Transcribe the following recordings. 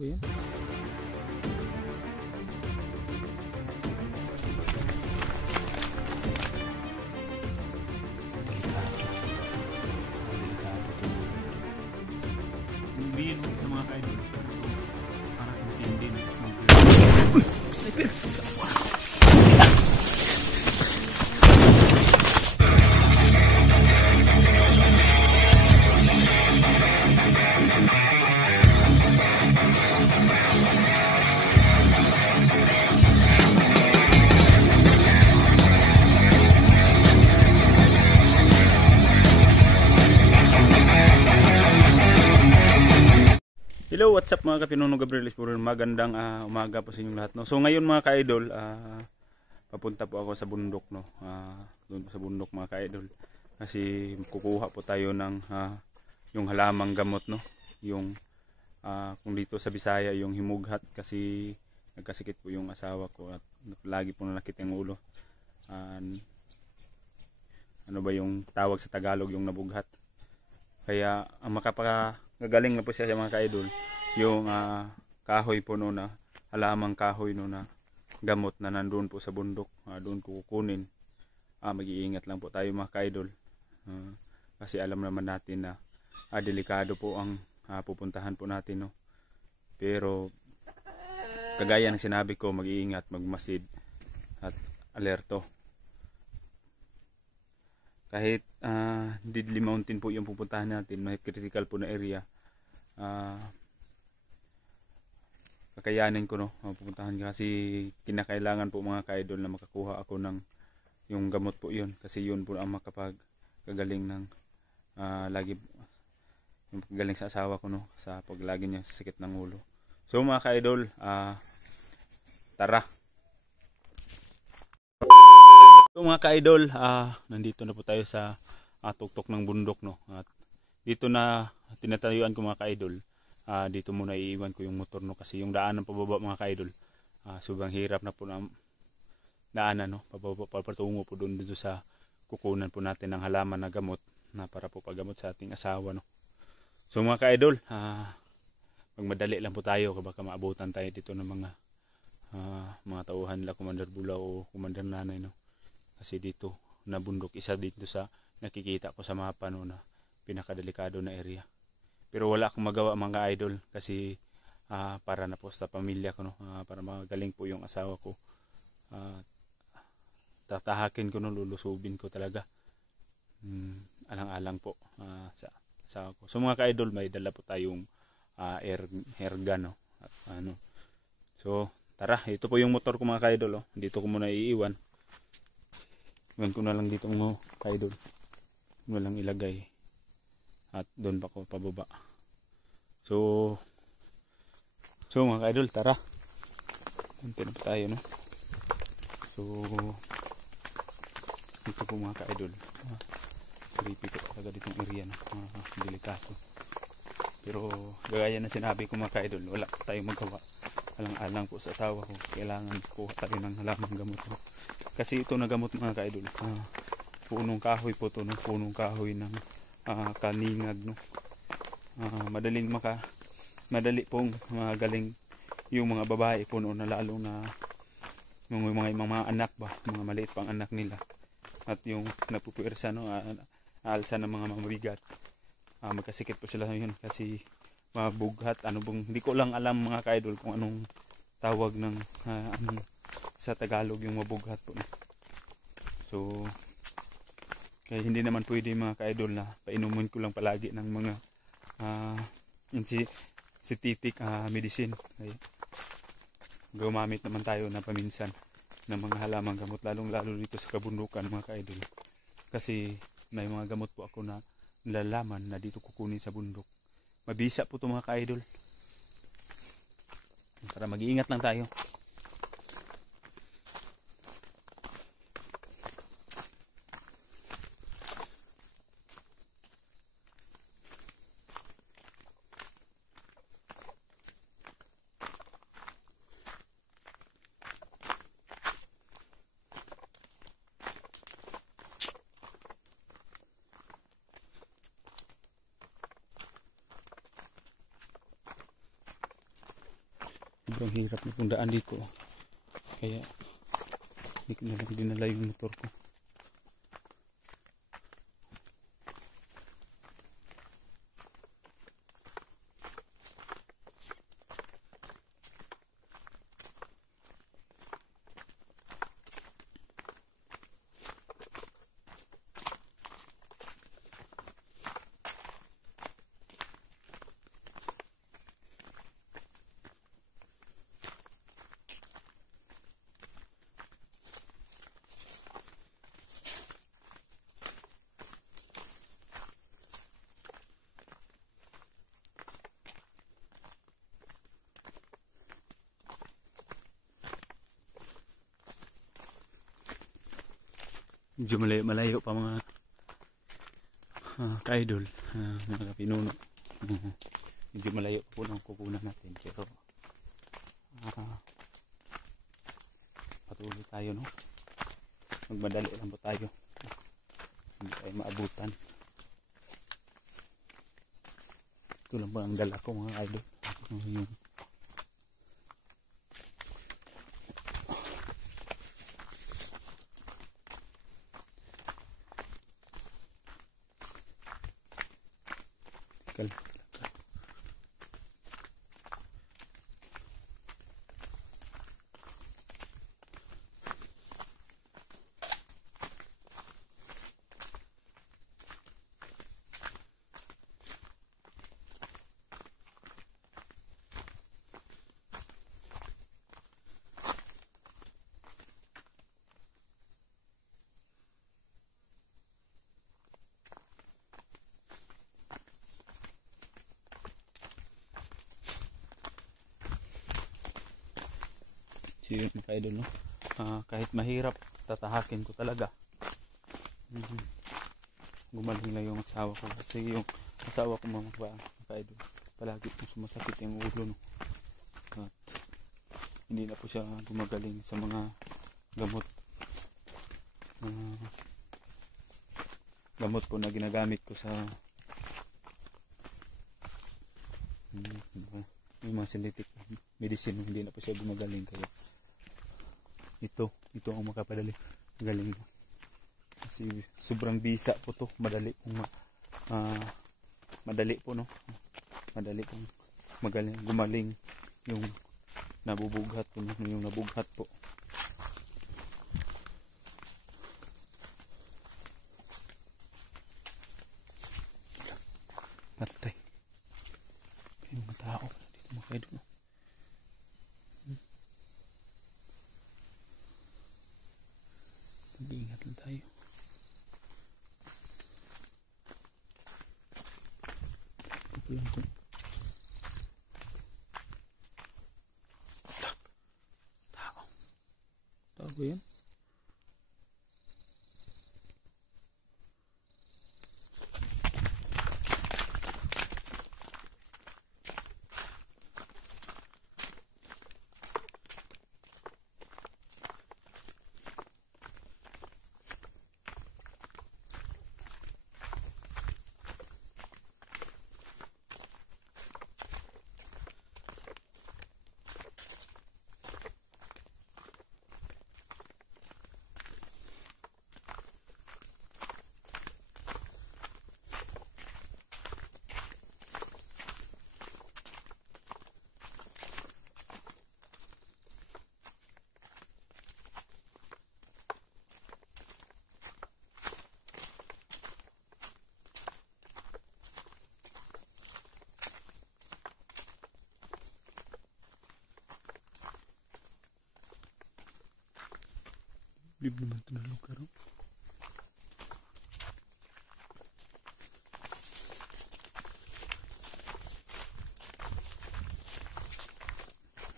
po yan. Hindi yun sa mga kaidol. Parang matindi na sniper. Sniper! Hello, what's up mga kapinuno, Gabriel Espurol. Magandang umaga po sa inyong lahat, no? So ngayon mga ka-idol, papunta po ako sa bundok, no? Doon po sa bundok mga ka-idol. Kasi kukuha po tayo ng yung halamang gamot, no? Yung kung dito sa Bisaya yung himughat, kasi nagkasikit po yung asawa ko at lagi po nakit yung ulo. Ano ba yung tawag sa Tagalog, yung nabughat. Kaya ang makapagagaling na po siya mga ka-idol, yung kahoy po no, na halamang kahoy no, na gamot na nandun po sa bundok, doon ko kukunin. Mag-iingat lang po tayo mga ka-idol, kasi alam naman natin na delikado po ang pupuntahan po natin, no? Pero kagaya ng sinabi ko, mag-iingat, magmasid at alerto. Kahit Didli Mountain po yung pupuntahan natin, may critical po na area, kakayanin ko, no, pupuntahan kasi kinakailangan po mga ka-idol na makakuha ako ng yung gamot po yun, kasi yun po ang makapagkagaling ng lagi yung paggaling sa asawa ko, no, sa paglagi niya sa sakit ng ulo. So mga ka-idol, tara. So mga ka-idol, nandito na po tayo sa tuktok ng bundok, no. At dito na tinatayuan ko mga ka-idol. Dito muna iiwan ko yung motor, no, kasi yung daanan pababa mga ka-idol, sobrang hirap na po na daanan, no, pababa patungo po doon dito sa kukunan po natin ng halaman na gamot na para po paggamot sa ating asawa, no. So mga ka-idol, magmadali lang po tayo, baka maabutan tayo dito ng mga tauhan nila Commander Bula o Commander Nanay, no. Kasi dito na bundok, isa dito sa nakikita ko sa mapa, no, na pinakadelikado na area. Pero wala akong magawa mga idol, kasi para na po sa pamilya ko, no, para magaling po yung asawa ko. Tatahakin ko, no, lulusubin ko talaga. Alang-alang po sa asawa ko. So mga ka-idol, may dala po tayong air gun, no, at ano. So tara, ito po yung motor ko mga ka-idol, oh. Dito ko muna iiwan. Iwan ko na lang dito mga ka-idol. Iwan na lang ilagay. At doon pa ko pababa. So mga ka-idol, tara. Punta na po tayo, no. So dito po mga ka-idol. Creepy ko talaga ditong area, no. Delikado. Pero gaya na sinabi ko mga ka-idol, wala tayong magawa. Alang-alang po sa asawa ko, kailangan kuha tayo ng halamang gamot, no? Kasi ito na gamot mga ka-idol, punong kahoy po to, no? Punong kahoy ng kaningag, no? Madali pong magaling yung mga babae po, no, na lalo na yung mga anak ba, mga maliit pang anak nila, at yung napupuwersa, no, aalsa ng mga mabigat, magkasikit po sila yun kasi mabughat, hindi ko lang alam mga ka-idol kung anong tawag ng sa Tagalog yung mabughat po. So kaya hindi naman pwede mga ka-idol na painumin ko lang palagi ng mga synthetic medicine. Okay? Gumamit naman tayo na paminsan ng mga halamang gamot, lalo dito sa kabundukan mga ka-idol, kasi may mga gamot po ako na nalalaman na dito kukunin sa bundok. Mabisa po ito mga ka-idol. Para mag-iingat lang tayo. sobrang hirap na pong daan dito. Kaya hindi ko na lang dinala yung motor ko. Medyo malayo pa mga ka-idol, mga pinuno. Medyo malayo po lang kukunan natin, pero patuloy tayo, no? Magmadali lang po tayo, hindi tayo maabutan. Ito lang po ang dala ko, mga idol. Yung yun, mga idol, no? Kahit mahirap, tatahakin ko talaga. Gumaling na yung asawa ko, kasi yung asawa ko, mga idol, palagi pong sumasakit yung ulo, no? Hindi na po siya gumagaling sa mga gamot po na ginagamit ko sa yung mga synthetic medicine. Hindi na po siya gumagaling, kaya ito ang makapadali galing mo, kasi sobrang bisa po to. Madali pong madali po, no? Madali pong gumaling yung nabubughat po, no? Yung nabughat po. Patay yung mga tao dito, mga idol, no? Mag-iingat lang tayo. Ito lang ito. Tao. Tao ba yan? Bib naman ito na lugar, oh.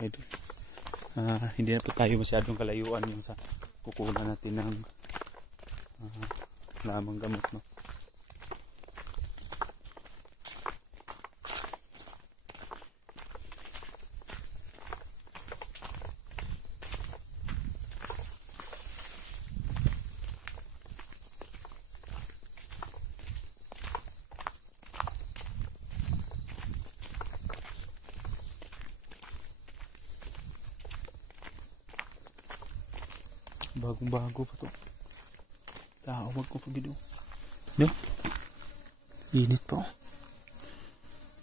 Idol, hindi na po tayo masyadong kalayuan yung sa kukuha natin ng lamang gamot, no? Bagong bago pa to. Tawag ko pag ito. No? Init pa.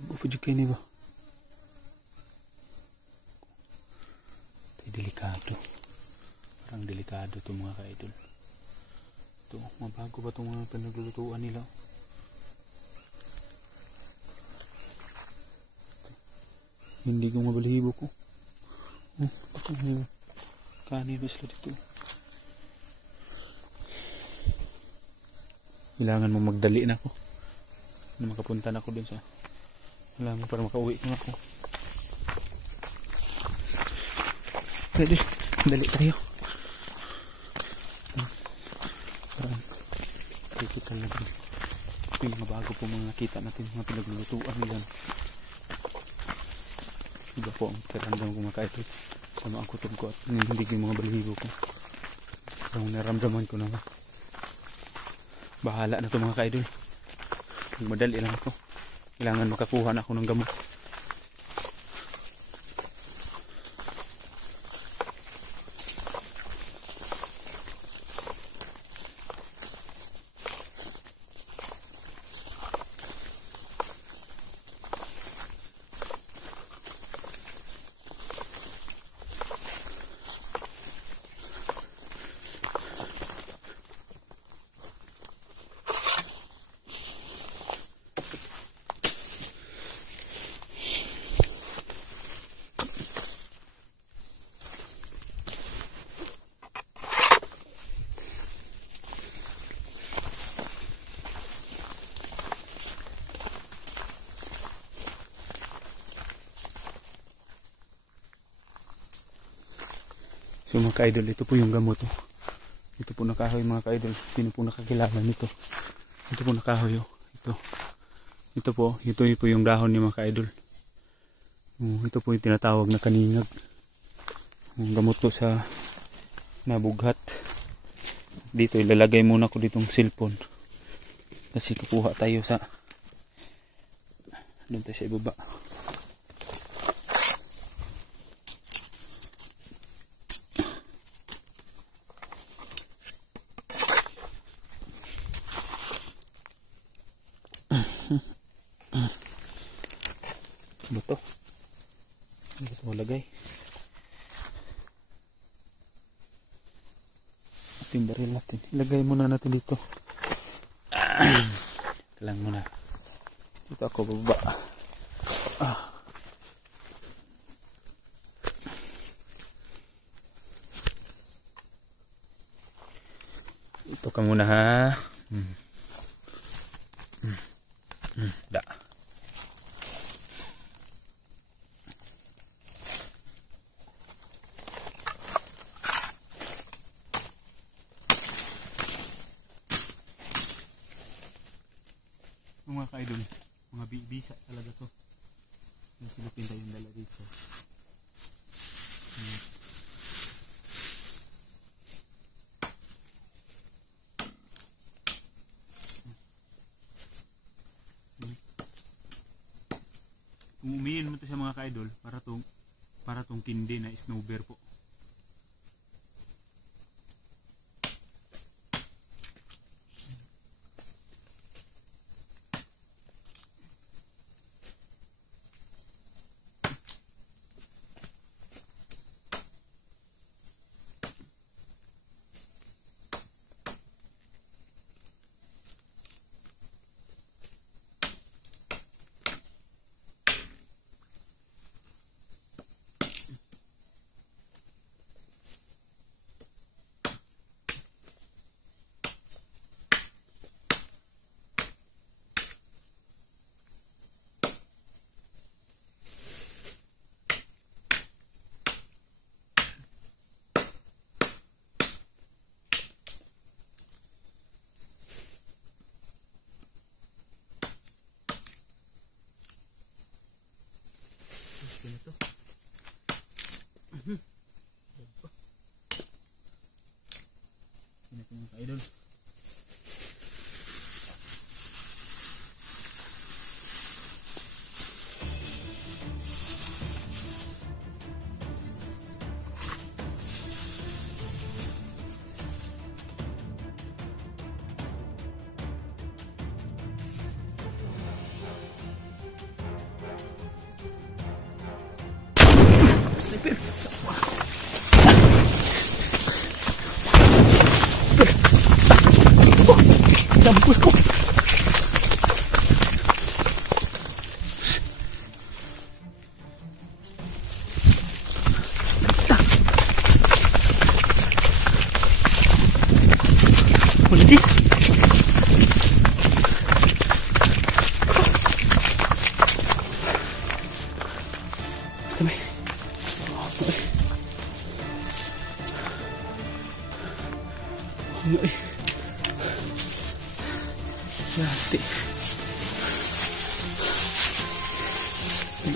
Pag-upod kayo niyo ba? Ito delikado. Parang delikado to mga ka-idol. Ito, mabago pa itong mga pinaglulutuan nila. Hindi ko mabalihibo ko. Ito may kanin ba sila dito? Kailangan mo magdali na ako. Na makapunta na ako dun sa kailangan para makauwi na ako. Dali, dali tayo. Parang kita lang. Ito yung mga bago po mga nakita natin, mga pinaglulutuan nila. Iba po ang pakiramdam ko mga ka-idol. Sama ang kutob ko at hindi yung mga balihibo ko. Parang naramdaman ko na bahala na ito mga ka-idol. Magmadali lang ako. Kailangan makakuha na ako ng gamot. So mga ka-idol, ito po yung gamot. Oh. Ito po nakahoy mga ka-idol. Sino po nakakilala nito? Ito po nakahoy. Oh. Ito po yung dahon niya mga ka-idol. Ito po yung tinatawag na kaningag. Gamot po sa nabughat. Dito ilalagay muna ko ditong cellphone. Kasi kukuha tayo sa doon tayo sa ibaba. Buto. Buto malagay. Ito yung baril natin. Ilagay muna natin dito. Ito lang muna. Dito ako baba. Ito ka muna ha. Da. Mga ka-idol, mga bisa talaga to. Yung silupin tayo yung dala dito. Umiin mo to sa mga ka-idol para tong tindi na snowbear po. Ganito. Ganito mga ka-idol. Dampus ko. Lagi. Kami. Hati.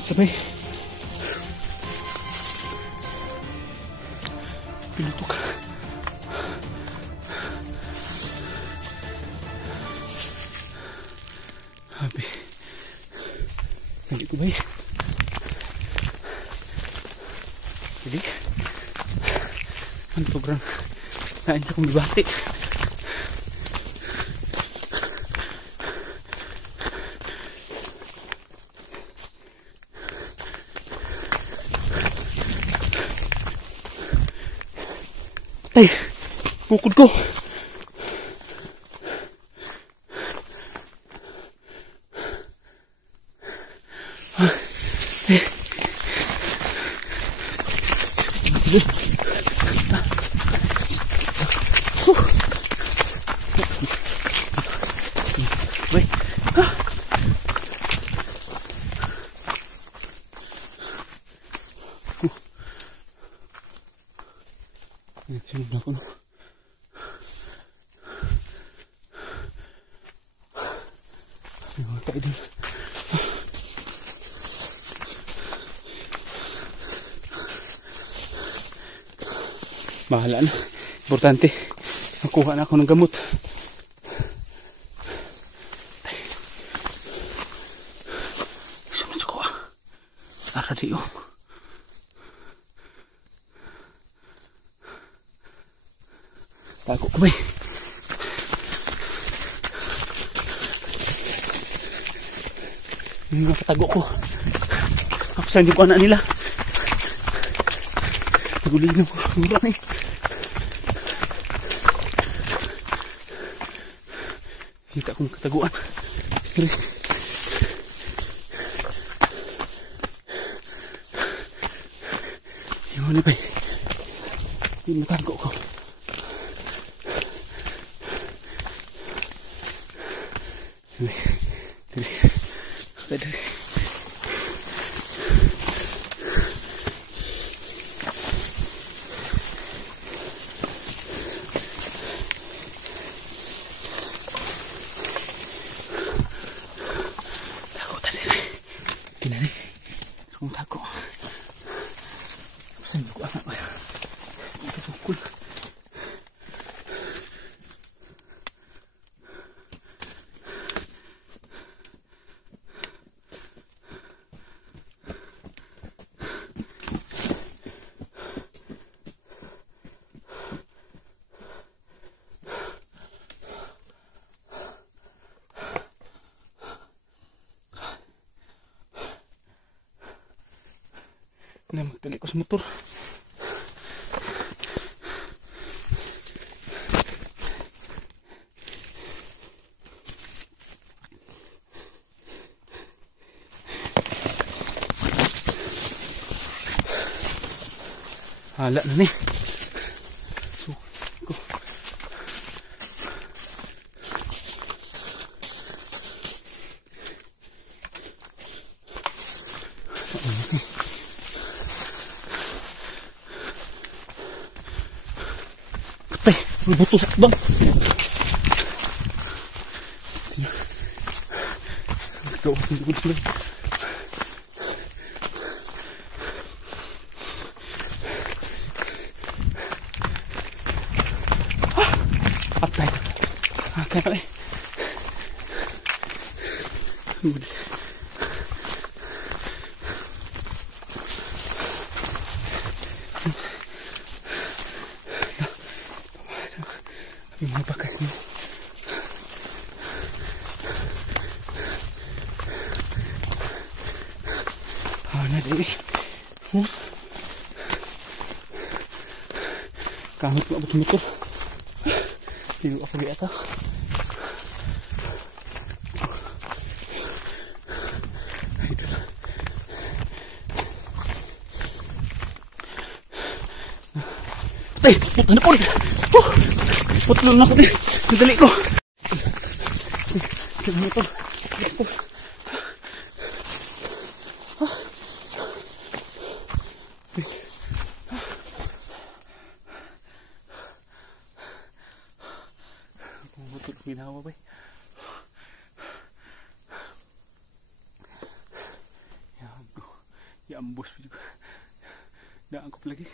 Kami. Pinutok. Habi. Lagi ko ba? Jadi, ang sobrang kain na kong bibati. Ay, bukod ko. Sunod na ako, no? Ay, mga kaidol. Bahala na. Importante, nakuha na ako ng gamot. Sunod ako, ah. Aradiyo. Tago ko ba eh. Yung nakatago ko. Kapasan yung anak nila. Nagulay na ko. Murang eh. Kita akong kataguan. Pero yung ano ba eh. Yung natago ko. Dari. Takut tadi. Kinari. Kung takut. Pesan buku anak saya. Kita sukul. Na magdali ko sa motor. Hala na ni. So, ko. Butuh sakit bang. Apa itu? Apa ini? Yung mga bakas niya. Na din. Kamit ko abot motor. Tiyo ako di ata. Ay, puto na po. Putlo na ako din. Nadali ko. Tignan mo ito. Putlo ginawa ba? Iambos pa juga. Daan ko lagi.